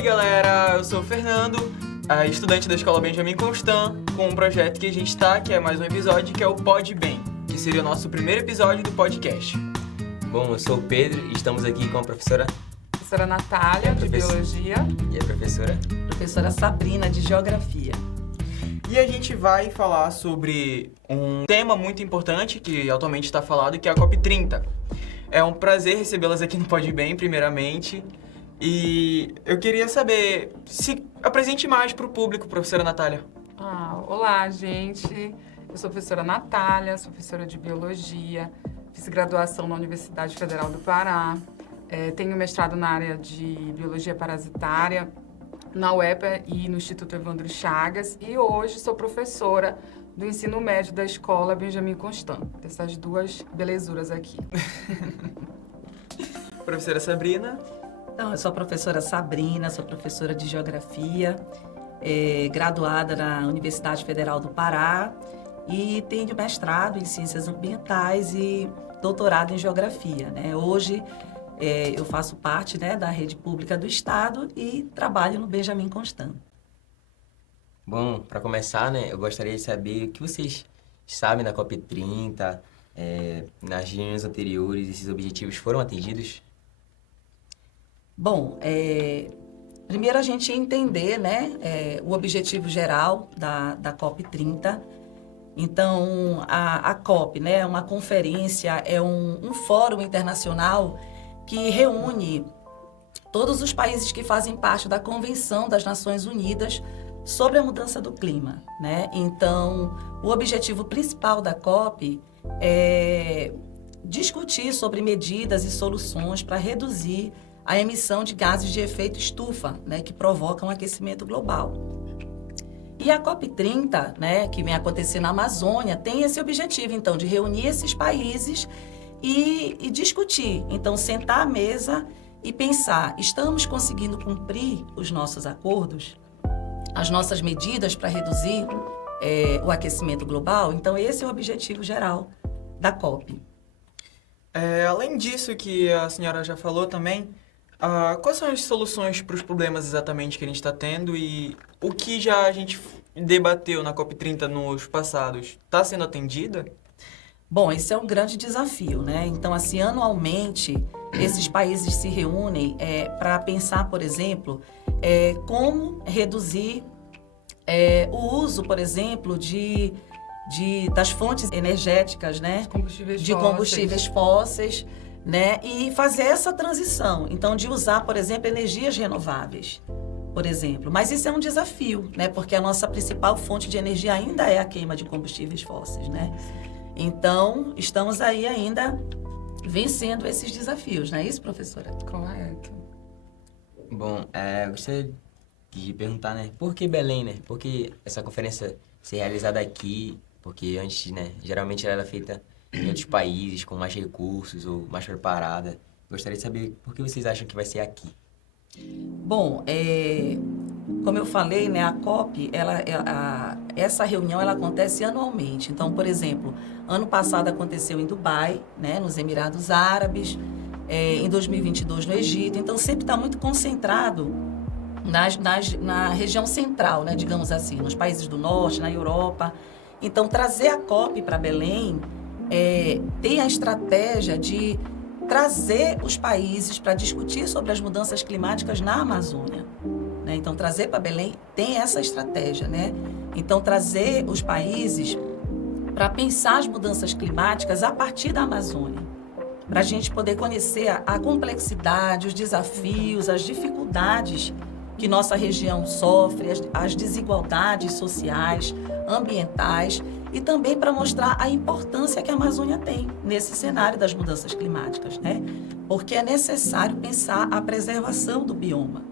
aí galera, eu sou o Fernando, estudante da Escola Benjamin Constant, com um projeto que a gente que é mais um episódio, que é o Pod Bem, que seria o nosso primeiro episódio do podcast. Bom, eu sou o Pedro e estamos aqui com a professora Natália, de Biologia. E a professora? Professora Sabrina, de Geografia. E a gente vai falar sobre um tema muito importante que atualmente está falado, que é a COP30. É um prazer recebê-las aqui no Pod Bem, primeiramente. E eu queria saber, se apresente mais para o público, professora Natália. Olá, gente. Eu sou a professora Natália, sou professora de Biologia, fiz graduação na Universidade Federal do Pará, tenho mestrado na área de Biologia Parasitária, na UEPA e no Instituto Evandro Chagas, e hoje sou professora do ensino médio da Escola Benjamin Constant, dessas duas belezuras aqui. Professora Sabrina. Então, eu sou a professora Sabrina, sou professora de Geografia, graduada na Universidade Federal do Pará e tenho mestrado em Ciências Ambientais e doutorado em Geografia, né? Hoje, eu faço parte, né, da rede pública do Estado e trabalho no Benjamin Constant. Bom, para começar, né, eu gostaria de saber o que vocês sabem da COP30, nas reuniões anteriores, esses objetivos foram atingidos? Bom, primeiro a gente entender, né, o objetivo geral da COP30. Então, a COP, né, é uma conferência, é um fórum internacional que reúne todos os países que fazem parte da Convenção das Nações Unidas sobre a mudança do clima, né? Então, o objetivo principal da COP é discutir sobre medidas e soluções para reduzir a emissão de gases de efeito estufa, né, que provocam o aquecimento global. E a COP30, né, que vem acontecer na Amazônia, tem esse objetivo, então, de reunir esses países e discutir. Então, sentar à mesa e pensar, estamos conseguindo cumprir os nossos acordos, as nossas medidas para reduzir o aquecimento global? Então, esse é o objetivo geral da COP. Além disso que a senhora já falou também, quais são as soluções para os problemas exatamente que a gente está tendo e o que já a gente debateu na COP30 nos passados está sendo atendida? Bom, esse é um grande desafio, né? Então, assim, anualmente, esses países se reúnem para pensar, por exemplo, como reduzir o uso, por exemplo, das fontes energéticas, né? De combustíveis fósseis, né? E fazer essa transição, então, de usar, por exemplo, energias renováveis, por exemplo. Mas isso é um desafio, né? Porque a nossa principal fonte de energia ainda é a queima de combustíveis fósseis, né? Então, estamos aí ainda vencendo esses desafios, não é isso, professora? Correto. Bom, eu gostaria de perguntar, né, por que Belém, né? Por que essa conferência ser realizada aqui? Porque antes, né, geralmente ela era feita em outros países, com mais recursos ou mais preparada. Gostaria de saber por que vocês acham que vai ser aqui? Bom, como eu falei, né, a COP, essa reunião ela acontece anualmente. Então, por exemplo, ano passado aconteceu em Dubai, né, nos Emirados Árabes, em 2022 no Egito. Então, sempre está muito concentrado na região central, né, digamos assim, nos países do norte, na Europa. Então, trazer a COP para Belém tem a estratégia de trazer os países para discutir sobre as mudanças climáticas na Amazônia, né? Então, trazer para Belém tem essa estratégia, né? Então, trazer os países para pensar as mudanças climáticas a partir da Amazônia, para a gente poder conhecer a complexidade, os desafios, as dificuldades que nossa região sofre, as desigualdades sociais, ambientais, e também para mostrar a importância que a Amazônia tem nesse cenário das mudanças climáticas, né? Porque é necessário pensar a preservação do bioma.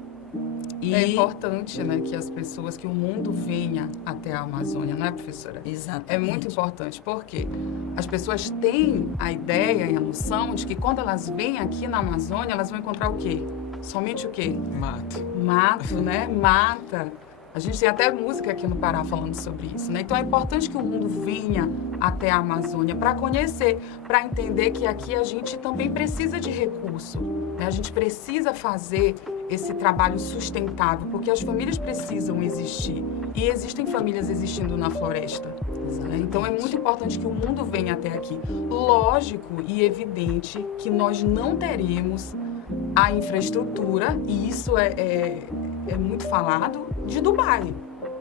É importante, né, que o mundo venha até a Amazônia, não é, professora? Exatamente. É muito importante, porque as pessoas têm a ideia e a noção de que quando elas vêm aqui na Amazônia, elas vão encontrar o quê? Somente o quê? Mato. Mato, né? Mata. A gente tem até música aqui no Pará falando sobre isso, né? Então é importante que o mundo venha até a Amazônia para conhecer, para entender que aqui a gente também precisa de recurso, né? A gente precisa fazer esse trabalho sustentável, porque as famílias precisam existir e existem famílias existindo na floresta. Né? Então é muito importante que o mundo venha até aqui. Lógico e evidente que nós não teremos a infraestrutura, e isso é muito falado, de Dubai.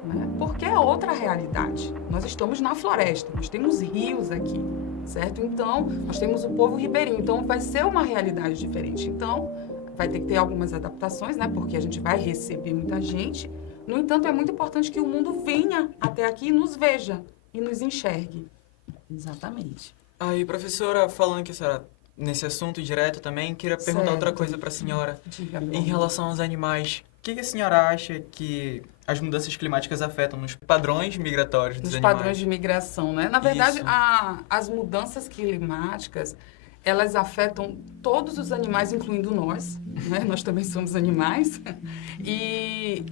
Né? Porque é outra realidade. Nós estamos na floresta, nós temos rios aqui, certo? Então, nós temos o povo ribeirinho, então vai ser uma realidade diferente. Então, vai ter que ter algumas adaptações, né? Porque a gente vai receber muita gente. No entanto, é muito importante que o mundo venha até aqui e nos veja e nos enxergue. Exatamente. Aí, professora, falando que a senhora, nesse assunto direto também, queria perguntar outra coisa para a senhora. Diga, meu Em amor. relação aos animais, o que a senhora acha que as mudanças climáticas afetam nos padrões migratórios dos Nos animais? padrões de migração, né? Na verdade, Isso. as mudanças climáticas, elas afetam todos os animais, incluindo nós, né? Nós também somos animais. E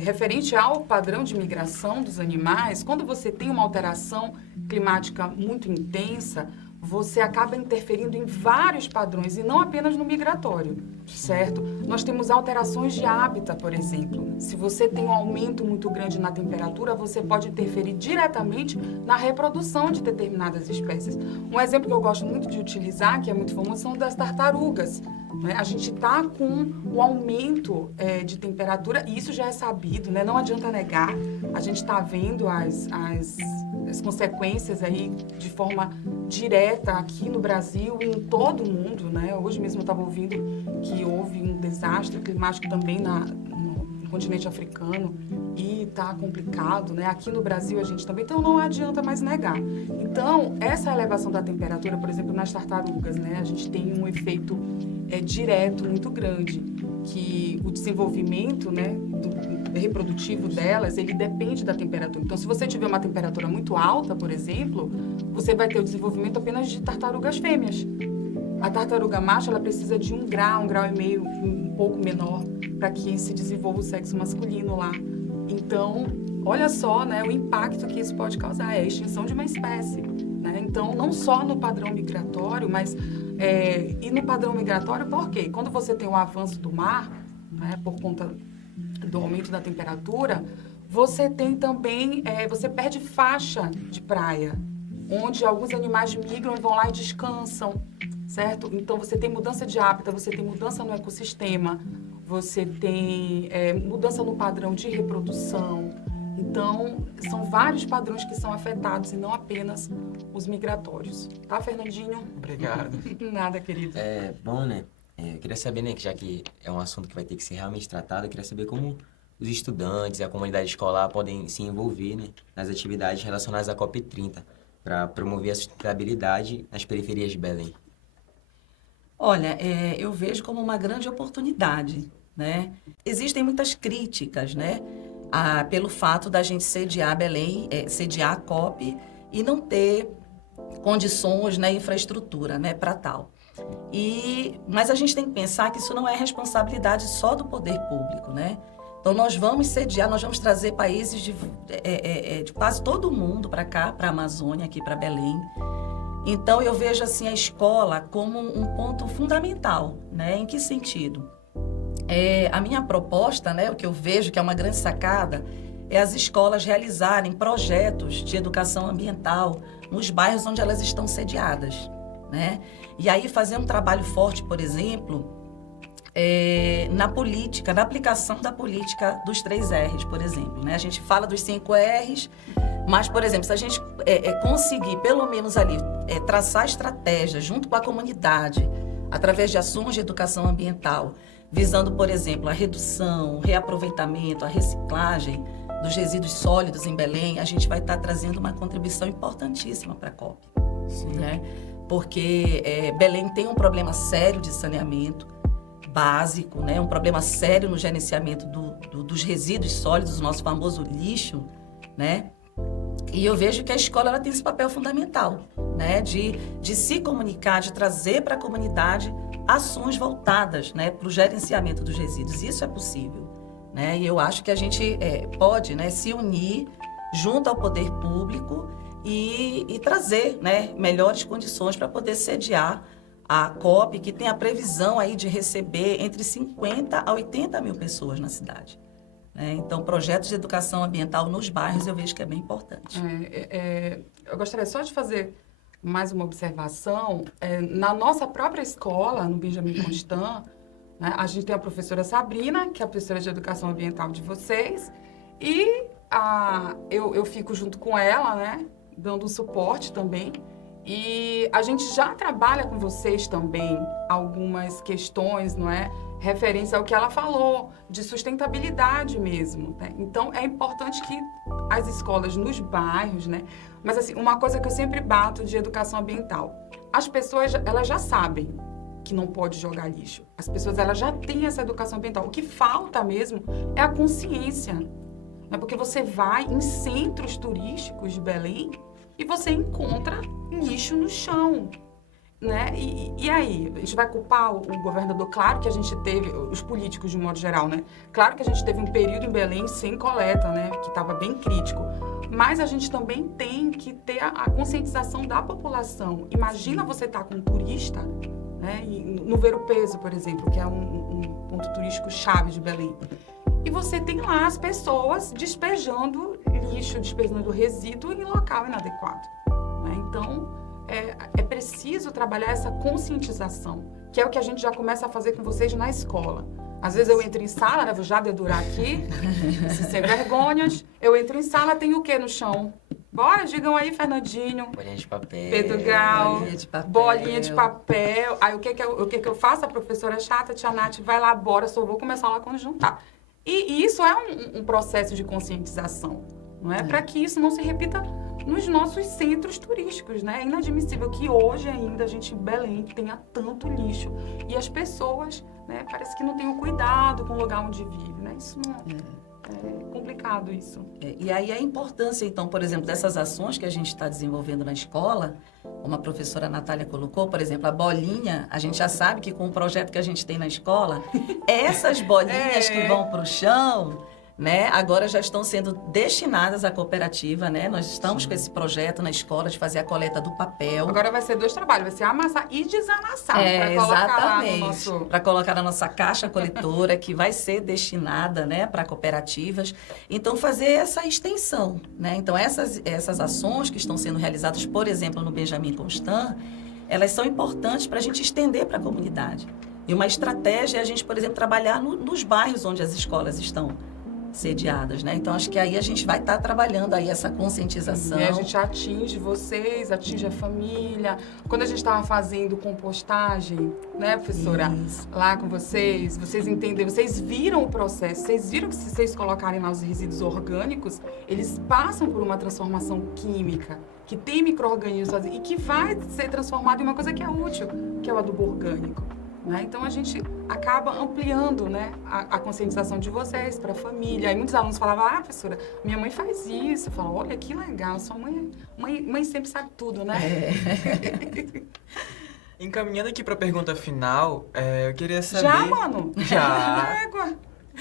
referente ao padrão de migração dos animais, quando você tem uma alteração climática muito intensa, você acaba interferindo em vários padrões e não apenas no migratório, certo? Nós temos alterações de hábitat, por exemplo. Se você tem um aumento muito grande na temperatura, você pode interferir diretamente na reprodução de determinadas espécies. Um exemplo que eu gosto muito de utilizar, que é muito famoso, são das tartarugas. Né? A gente está com o aumento de temperatura, e isso já é sabido, né? Não adianta negar. A gente está vendo as consequências aí de forma direta aqui no Brasil e em todo o mundo, né? Hoje mesmo eu estava ouvindo que houve um desastre climático também no continente africano e está complicado, né? Aqui no Brasil a gente também, então não adianta mais negar. Então, essa elevação da temperatura, por exemplo, nas tartarugas, né? A gente tem um efeito direto muito grande, que o desenvolvimento, né, reprodutivo delas, ele depende da temperatura. Então, se você tiver uma temperatura muito alta, por exemplo, você vai ter o desenvolvimento apenas de tartarugas fêmeas. A tartaruga macho, ela precisa de 1 grau, 1,5 graus, um pouco menor, para que se desenvolva o sexo masculino lá. Então, olha só, né, o impacto que isso pode causar, é a extinção de uma espécie. Né? Então, não só no padrão migratório, mas e no padrão migratório, por quê? Quando você tem um avanço do mar, né, por conta do aumento da temperatura, você tem também, você perde faixa de praia, onde alguns animais migram e vão lá e descansam, certo? Então, você tem mudança de hábitat, você tem mudança no ecossistema, você tem mudança no padrão de reprodução. Então, são vários padrões que são afetados e não apenas os migratórios. Tá, Fernandinho? Obrigado. Nada, querido. Bom, né? Eu queria saber, né, que já que é um assunto que vai ter que ser realmente tratado, eu queria saber como os estudantes e a comunidade escolar podem se envolver, né, nas atividades relacionadas à COP30 para promover a sustentabilidade nas periferias de Belém. Olha, eu vejo como uma grande oportunidade, né? Existem muitas críticas, né, pelo fato da gente sediar Belém, sediar a COP e não ter condições, né, infraestrutura, né, para tal. Mas a gente tem que pensar que isso não é responsabilidade só do poder público, né? Então, nós vamos sediar, nós vamos trazer países de quase todo mundo para cá, para a Amazônia, aqui para Belém. Então, eu vejo assim a escola como um ponto fundamental, né? Em que sentido? A minha proposta, né, o que eu vejo que é uma grande sacada, é as escolas realizarem projetos de educação ambiental nos bairros onde elas estão sediadas, né? E aí fazer um trabalho forte, por exemplo, na política, na aplicação da política dos 3 R's, por exemplo, né? A gente fala dos 5 R's, mas, por exemplo, se a gente conseguir, pelo menos ali, traçar estratégias junto com a comunidade, através de ações de educação ambiental, visando, por exemplo, a redução, o reaproveitamento, a reciclagem dos resíduos sólidos em Belém, a gente vai estar trazendo uma contribuição importantíssima para a COP. Sim. Né? Porque Belém tem um problema sério de saneamento básico, né? Um problema sério no gerenciamento dos resíduos sólidos, o nosso famoso lixo, né? E eu vejo que a escola ela tem esse papel fundamental, né? De se comunicar, de trazer para a comunidade ações voltadas, né, para o gerenciamento dos resíduos. Isso é possível, né? E eu acho que a gente pode, né, se unir junto ao poder público e trazer, né, melhores condições para poder sediar a COP, que tem a previsão aí de receber entre 50 a 80 mil pessoas na cidade. Né? Então, projetos de educação ambiental nos bairros eu vejo que é bem importante. Eu gostaria só de fazer mais uma observação. Na nossa própria escola, no Benjamin Constant, né, a gente tem a professora Sabrina, que é a professora de educação ambiental de vocês, e eu fico junto com ela, né, dando suporte também. E a gente já trabalha com vocês também algumas questões, não é? Referência ao que ela falou, de sustentabilidade mesmo, né? Então, é importante que as escolas nos bairros, né? Mas, assim, uma coisa que eu sempre bato de educação ambiental. As pessoas, elas já sabem que não pode jogar lixo. As pessoas, elas já têm essa educação ambiental. O que falta mesmo é a consciência. Né? Porque você vai em centros turísticos de Belém e você encontra lixo no chão. Né? E aí, a gente vai culpar o governador? Claro que a gente teve, os políticos de um modo geral, né? Claro que a gente teve um período em Belém sem coleta, né? Que estava bem crítico. Mas a gente também tem que ter a conscientização da população. Imagina você estar com um turista, né? No Ver o Peso, por exemplo, que é um ponto turístico chave de Belém. E você tem lá as pessoas despejando lixo, despejando resíduo em local inadequado. Né? Então, é preciso trabalhar essa conscientização, que é o que a gente já começa a fazer com vocês na escola. Às vezes eu entro em sala, né, vou já dedurar aqui, sem vergonhas, eu entro em sala, tem o que no chão? Bora, digam aí, Fernandinho. Bolinha de papel. Pedro Grau. Bolinha de papel. Bolinha de papel. Aí o que que eu faço? A professora chata, tia Nath, vai lá, bora, só vou começar lá quando juntar. E isso é um processo de conscientização, não é? Para que isso não se repita nos nossos centros turísticos, né? É inadmissível que hoje ainda a gente em Belém tenha tanto lixo e as pessoas, né, parece que não têm o cuidado com o lugar onde vive, né? Isso não é complicado isso. E aí a importância, então, por exemplo, dessas ações que a gente está desenvolvendo na escola, como a professora Natália colocou, por exemplo, a bolinha, a gente já sabe que com o projeto que a gente tem na escola, essas bolinhas que vão para o chão, né, agora já estão sendo destinadas à cooperativa, né? Nós estamos com esse projeto na escola de fazer a coleta do papel. Agora vai ser 2 trabalhos, vai ser amassar e desamassar. Para colocar lá no nosso... Para colocar na nossa caixa coletora, que vai ser destinada, né, para cooperativas. Então, fazer essa extensão, né? Então, essas ações que estão sendo realizadas, por exemplo, no Benjamin Constant, elas são importantes para a gente estender para a comunidade. E uma estratégia é a gente, por exemplo, trabalhar nos bairros onde as escolas estão sediadas, né? Então, acho que aí a gente vai estar trabalhando aí essa conscientização. E a gente atinge vocês, atinge a família. Quando a gente estava fazendo compostagem, né, professora? Isso. Lá com vocês entendem, vocês viram o processo, vocês viram que se vocês colocarem lá os resíduos orgânicos, eles passam por uma transformação química, que tem micro-organismos e que vai ser transformado em uma coisa que é útil, que é o adubo orgânico. Né? Então, a gente acaba ampliando, né, a conscientização de vocês para a família. Aí muitos alunos falavam, professora, minha mãe faz isso. Eu falo, olha, que legal, sua mãe sempre sabe tudo, né? Encaminhando aqui para a pergunta final, eu queria saber... Já, mano? Já. Égua.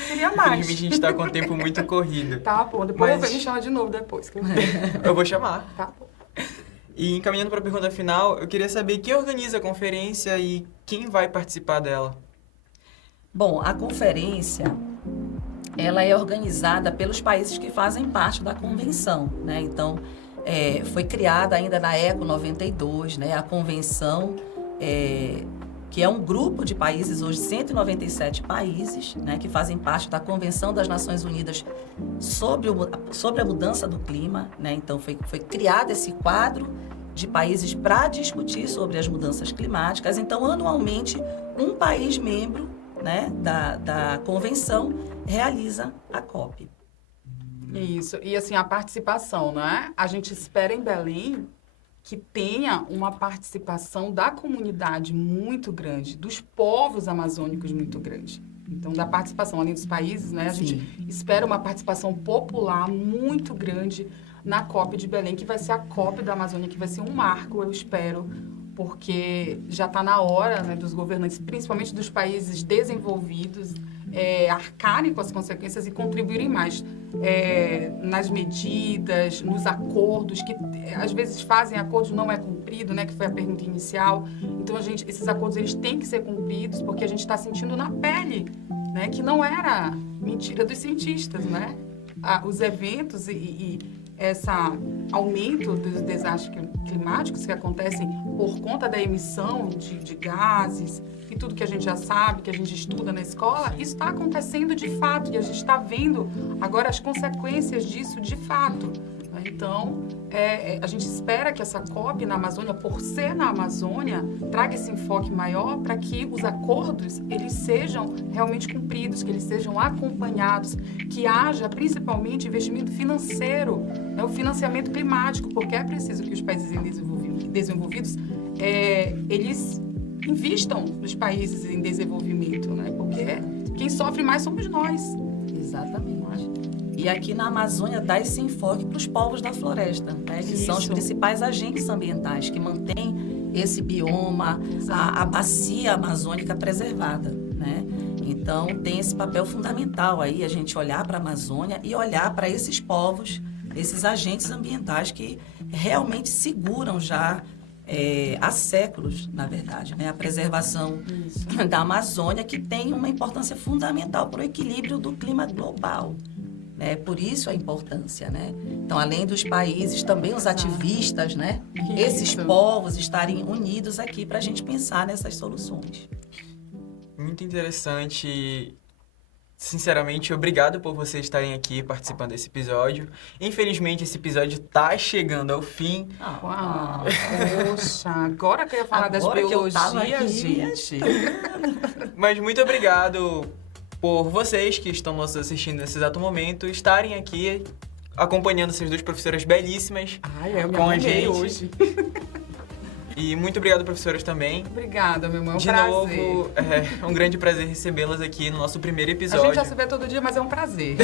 Queria mais. Infelizmente, a gente está com o tempo muito corrido. Tá, pô. Depois Mas... me chama de novo depois. Que eu... eu vou chamar. Tá, pô. E encaminhando para a pergunta final, eu queria saber quem organiza a conferência e quem vai participar dela. Bom, a conferência, ela é organizada pelos países que fazem parte da convenção, né? Então, foi criada ainda na ECO 92, né? A convenção, que é um grupo de países, hoje 197 países, né? Que fazem parte da Convenção das Nações Unidas sobre a mudança do clima, né? Então, foi criado esse quadro de países para discutir sobre as mudanças climáticas. Então, anualmente, um país membro, né, da convenção realiza a COP. Isso. E, assim, a participação, né? A gente espera em Belém que tenha uma participação da comunidade muito grande, dos povos amazônicos muito grande. Então, da participação, além dos países, né? A gente espera uma participação popular muito grande na COP de Belém, que vai ser a COP da Amazônia, que vai ser um marco, eu espero, porque já está na hora, né, dos governantes, principalmente dos países desenvolvidos, arcarem com as consequências e contribuírem mais nas medidas, nos acordos, que às vezes fazem acordos não é cumprido, né, que foi a pergunta inicial. Então, esses acordos eles têm que ser cumpridos, porque a gente está sentindo na pele, né, que não era mentira dos cientistas, né? Os eventos e esse aumento dos desastres climáticos que acontecem por conta da emissão de gases e tudo que a gente já sabe, que a gente estuda na escola, isso está acontecendo de fato e a gente está vendo agora as consequências disso de fato. Então, a gente espera que essa COP na Amazônia, por ser na Amazônia, traga esse enfoque maior para que os acordos eles sejam realmente cumpridos, que eles sejam acompanhados, que haja principalmente investimento financeiro, né, o financiamento climático, porque é preciso que os países desenvolvidos eles invistam nos países em desenvolvimento, né, porque quem sofre mais somos nós. Exatamente. E aqui na Amazônia dá esse enfoque para os povos da floresta, né? Que são os principais agentes ambientais, que mantêm esse bioma, a bacia amazônica preservada, né? Então, tem esse papel fundamental aí, a gente olhar para a Amazônia e olhar para esses povos, esses agentes ambientais que realmente seguram já há séculos, na verdade, né? A preservação da Amazônia, que tem uma importância fundamental para o equilíbrio do clima global. Por isso a importância, né? Então, além dos países, também os ativistas, né? Esses povos estarem unidos aqui para a gente pensar nessas soluções. Muito interessante. Sinceramente, obrigado por vocês estarem aqui participando desse episódio. Infelizmente, esse episódio está chegando ao fim. Uau! Poxa, agora que eu ia falar das biologias, gente. Mas muito obrigado por vocês que estão nos assistindo nesse exato momento, estarem aqui acompanhando essas duas professoras belíssimas com a gente hoje. E muito obrigado, professoras, também. Obrigada, meu irmão. É um De prazer. novo, é um grande prazer recebê-las aqui no nosso primeiro episódio. A gente já se vê todo dia, mas é um prazer.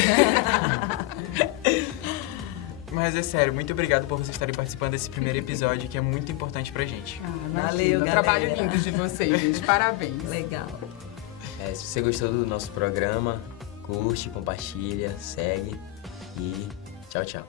Mas é sério, muito obrigado por vocês estarem participando desse primeiro episódio, que é muito importante pra gente. Valeu, galera. Trabalho lindo de vocês, gente. Parabéns. Legal. Se você gostou do nosso programa, curte, compartilha, segue e tchau, tchau.